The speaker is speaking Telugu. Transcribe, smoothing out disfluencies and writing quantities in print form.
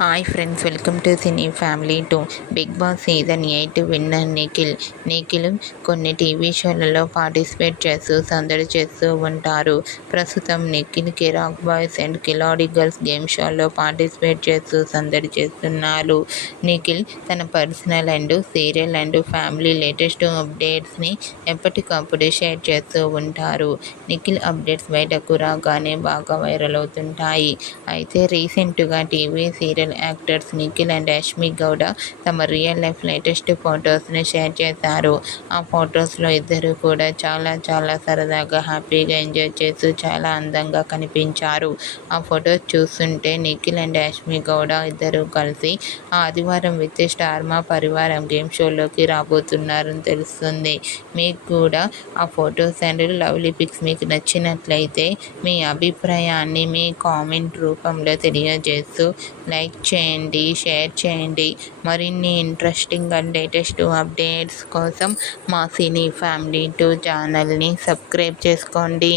Hi friends, welcome to cine family 2. Bigg Boss season 8 winner Nikhil కొన్ని టీవీ షోలలో పార్టిసిపేట్ చేస్తూ సందడి చేస్తూ ఉంటారు. ప్రస్తుతం Nikhil Kiraak boys and Khiladi girls game షోలో పార్టిసిపేట్ చేస్తూ సందడి చేస్తున్నారు. నిఖిల్ తన personal and serial and family latest అప్డేట్స్ని ఎప్పటికప్పుడు షేర్ చేస్తూ ఉంటారు. నిఖిల్ అప్డేట్స్ బయటకు రాగానే బాగా వైరల్ అవుతుంటాయి. అయితే రీసెంట్గా TV serial actors Nikhil and Yashmi Gowda తమ రియల్ లైఫ్ లేటెస్ట్ ఫొటోస్ని షేర్ చేశారు. ఆ ఫొటోస్లో ఇద్దరు కూడా చాలా సరదాగా హ్యాపీగా ఎంజాయ్ చేస్తూ చాలా అందంగా కనిపించారు. ఆ ఫొటోస్ చూస్తుంటే నిఖిల్ అండ్ యష్మి గౌడ ఇద్దరు కలిసి ఆదివారం విత్ స్టార్ మా పరివారం గేమ్ షోలోకి రాబోతున్నారని తెలుస్తుంది. మీకు కూడా ఆ ఫొటోస్ అండ్ లవ్లీ పిక్స్ మీకు నచ్చినట్లయితే మీ అభిప్రాయాన్ని మీ కామెంట్ రూపంలో తెలియజేస్తూ లైక్ చేయండి, షేర్ చేయండి. మరిన్ని ఇంట్రెస్టింగ్ అండ్ లేటెస్ట్ అప్డేట్స్ కోసం మా సినీ ఫ్యామిలీ 2 ఛానల్ని సబ్స్క్రైబ్ చేసుకోండి.